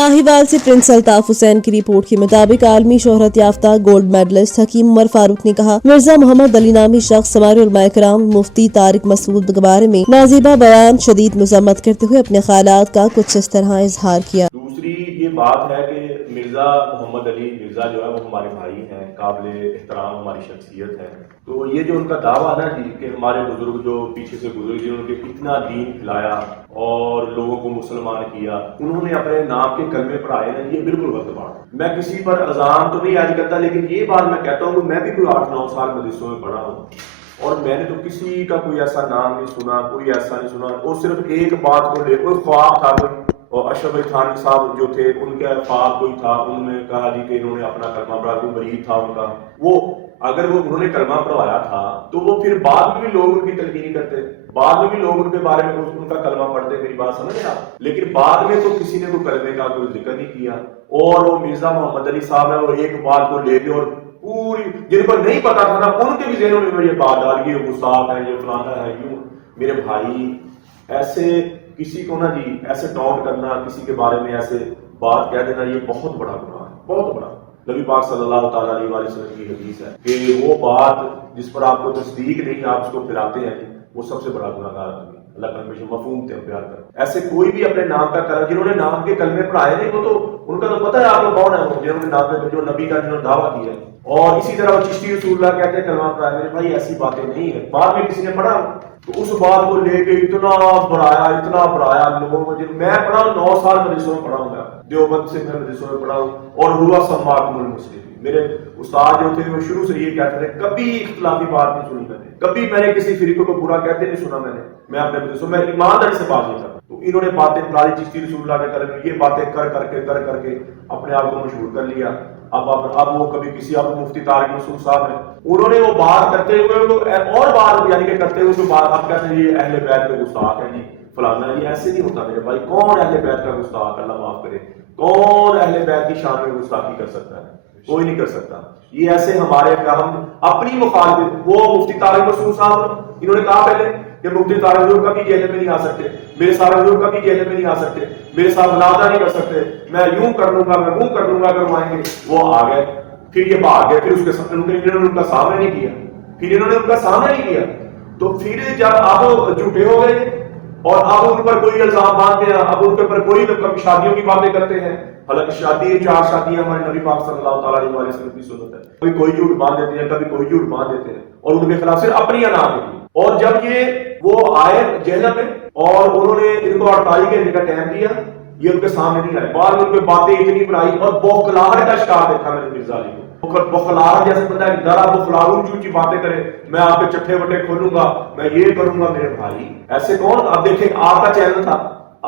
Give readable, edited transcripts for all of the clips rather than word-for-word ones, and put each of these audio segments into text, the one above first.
साहिवाल से प्रिंस अल्ताफ हुसैन की रिपोर्ट के मुताबिक आलमी शोहरत याफ्ता गोल्ड मेडलिस्ट हकीम उमर फारूक ने कहा, मिर्जा मोहम्मद अली नामी शख्स हमारे उलमाए किराम मुफ्ती तारिक मसूद के बारे में नाजीबा बयान शदीद मजम्मत करते हुए अपने ख्यालात का कुछ इस तरह इजहार किया। दूसरी ये बात है कि मिर्जा मोहम्मद अली मिर्जा जो है वो हमारे भाई हैं, काबिल एहतराम हमारी शख्सियत है। तो ये जो उनका दावा ना जी कि हमारे बुजुर्ग जो पीछे से गुजरे जिन्होंने इतना दीन खिलाया और लोगों को मुसलमान किया, उन्होंने अपने नाम के कलमे पढ़ाए ना, ये बिल्कुल गलत बात है। मैं किसी पर अजाम तो नहीं आज करता, लेकिन ये बात मैं कहता हूँ कि मैं भी कोई 8-9 साल मदरसों में पढ़ा हूँ और मैंने तो किसी का कोई ऐसा नाम नहीं सुना, कोई ऐसा नहीं सुना। वो सिर्फ एक बात को लेकर ख्वाब था कोई, और अशरफ अली थानवी साहब जो थे उनका ख्वाब कोई था, उन्होंने कहा जी कि इन्होंने अपना कलमा पढ़ा, कोई मरीद था उनका, वो अगर वो उन्होंने कलमा पढ़वाया था तो वो फिर बाद में भी लोग उनकी तलकीनी करते, बाद में भी लोग उनके बारे में उनका कलमा पढ़ते, मेरी बात समझ रहे आप। लेकिन बाद में तो किसी ने कोई कलमे का कोई जिक्र नहीं किया। और वो मिर्जा मोहम्मद अली साहब है, वो एक बात को लेके और पूरी जिनको नहीं पता था ना उनके भी ज़हनों में ये बात डाल के गुस्साख है, ये फलाना है, यूं। मेरे भाई ऐसे किसी को ना जी ऐसे टॉन्ट करना, किसी के बारे में ऐसे बात कह देना, ये बहुत बड़ा गुनाह है, बहुत बड़ा। नबी पाक सल्लल्लाहु ताला अलैहि वसल्लम की हदीस है कि वो बात जिस पर आपको तस्दीक नहीं, आप उसको फैलाते हैं, वो सबसे बड़ा गुनाहगार आदमी। अल्लाह का हमेशा मफहूम थे प्यार कर। ऐसे कोई भी अपने नाम का कलम, जिन्होंने नाम के कलमे पढ़ाए नहीं, वो तो उनका तो पता है आपको कौन है, वो जिन्होंने नाम पे जो नबी का जिन्होंने दावा किया। और इसी तरह वो चिश्ती रसूलुल्लाह कहते हैं कलमा पढ़ाया। मेरे भाई ऐसी बातें नहीं है, बाद में किसी ने पढ़ा तो उस बात को लेके इतना बढ़ाया लोगों को। मैं पढ़ा 9 साल मदरसों में पढ़ा हूँ, देवबंद से मैं मदरसों में पढ़ा हूँ। और हुआ सम्माकुमुल मुस्लिम, मेरे उस्ताद जो थे वो शुरू से ये कहते थे, कभी इख्तिलाफी बात नहीं सुनी मैंने, कभी मैंने किसी फिरीको को बुरा कहते नहीं सुना। मैं अपने मदरसों में ईमानदारी से बात नहीं करता। तो इन्होंने बातें फलानी चिश्ती रसूलुल्लाह के कलम में ये बातें कर करके अपने आप को मशहूर कर लिया। अब वो कभी किसी अब मुफ्ती तारिक मसूद साहब है, उन्होंने वो बात करते हुए और बात यानी कि करते हुए बात आप कहते हैं ये अहले बैत के गुस्ताख है जी फलाना, ये ऐसे नहीं होता मेरे भाई। कौन अहले बैत का गुस्ताख, अल्लाह माफ करे, कौन अहले बैत की शान में गुस्ताखी कर सकता है? कोई नहीं कर सकता। ये ऐसे हमारे हम अपनी मुखालिफ, वो मुफ्ती तारिक मसूद साहब इन्होंने कहा पहले कि मुफ्ती तारिक मसूद कभी जेल में नहीं आ सकते, मेरे सारे लोग कभी जेल में नहीं आ सकते, मेरे साथ मुनाजा नहीं कर सकते, मैं यूं कर लूंगा, मैं वो कर लूंगा, करवाएंगे। वो आ गए, फिर ये बाहर गए, फिर उसके इन्होंने उनका सामने नहीं किया, फिर इन्होंने उनका सामने नहीं किया। तो फिर जब आप झूठे हो गए और अब उन पर कोई इल्जाम बांधते हैं, अब उनके ऊपर कोई शादियों की बातें करते हैं। हालांकि शादी 4 शादियां हमारे नबी पाक सल्लल्लाहु ताला अलैहि वसल्लम की सुन्नत है। कभी कोई झूठ बांध देते हैं, कभी कोई झूठ बांध देते हैं और उनके खिलाफ सिर्फ अपनी अना होती। और जब ये वो आए जेल में और उन्होंने इनको 48 घंटे का टाइम दिया, ये उनके सामने नहीं आए। बाद में उनकी बातें इतनी बढ़ाई और बौखलाहट का शिकार देखा मैंने मिर्जा अली को। बौखलाहट जैसे बंदा डरा बौखलाहट ऊंची बातें करे, मैं आपके चट्टे बट्टे खोलूंगा, मैं ये करूंगा। मेरे भाई ऐसे कौन? आप देखें आपका चैनल था,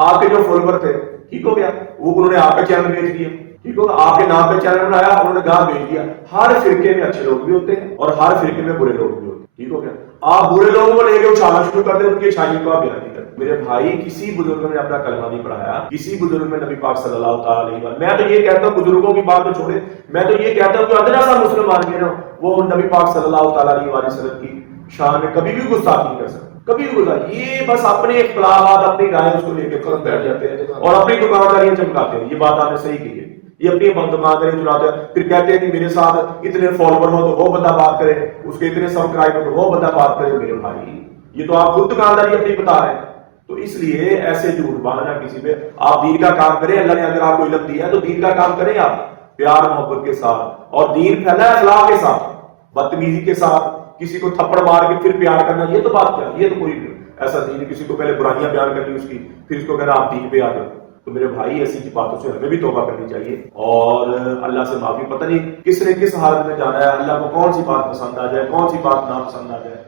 आपके जो फॉलोवर थे, ठीक हो गया, वो उन्होंने आपका चैनल बेच दिया, ठीक होगा, आपके नाम पे चैनल बनाया, उन्होंने गांव बेच दिया। हर फिरके में अच्छे लोग भी होते हैं और हर फिरके में बुरे लोग भी होते हैं, ठीक हो गया। आप बुरे लोगों को लेकर उछालना शुरू करते हैं, उनकी अच्छाइयों का बयान नहीं करते। मेरे भाई किसी बुजुर्ग ने अपना कलमा नहीं पढ़ाया, किसी बुजुर्ग में नबी पाक सल्लल्लाहु अलैहि वसल्लम। मैं तो ये कहता हूँ बुजुर्गों की बात तो छोड़े, मैं तो ये कहता हूँ कि अदना सा मुसलमान भी ना वो नबी पाक सल्लल्लाहु अलैहि वसल्लम की शान में कभी भी गुस्ताखी नहीं कर सकता, कभी भी गुस्सा। ये बस अपने इख्तिलाफात, अपनी राय उसको लेकर खत्म बैठ जाते हैं और अपनी दुकानदारियां चमकाते हैं। ये बात आपने सही की है, ये अपनी दुकानदारी चुराते हैं, फिर कहते हैं कि मेरे साथ इतने फॉलोवर हो तो वो बंदा बात करे, उसके इतने सब्सक्राइब हो तो वो बंदा बात करे। मेरे भाई ये तो आप खुद दुकानदारी अपनी बता रहे हैं। तो इसलिए ऐसे झूठ बांधना किसी पे, आप दीन का काम करें, अल्लाह ने अगर आपको इल्म दिया है तो दीन का काम करें आप प्यार मोहब्बत के साथ, और दीन फैला है अखलाक के साथ, बदतमीजी के साथ किसी को थप्पड़ मार के फिर प्यार करना, ये तो बात क्या, ये तो कोई ऐसा दीन, किसी को पहले बुराइयां बयान करनी उसकी, फिर उसको कहना आप दीन पे आ जाओ। तो मेरे भाई ऐसी बातों से हमें भी तौबा करनी चाहिए और अल्लाह से माफी। पता नहीं किसने किस हालत में जाना है, अल्लाह को कौन सी बात पसंद आ जाए, कौन सी बात ना पसंद आ जाए।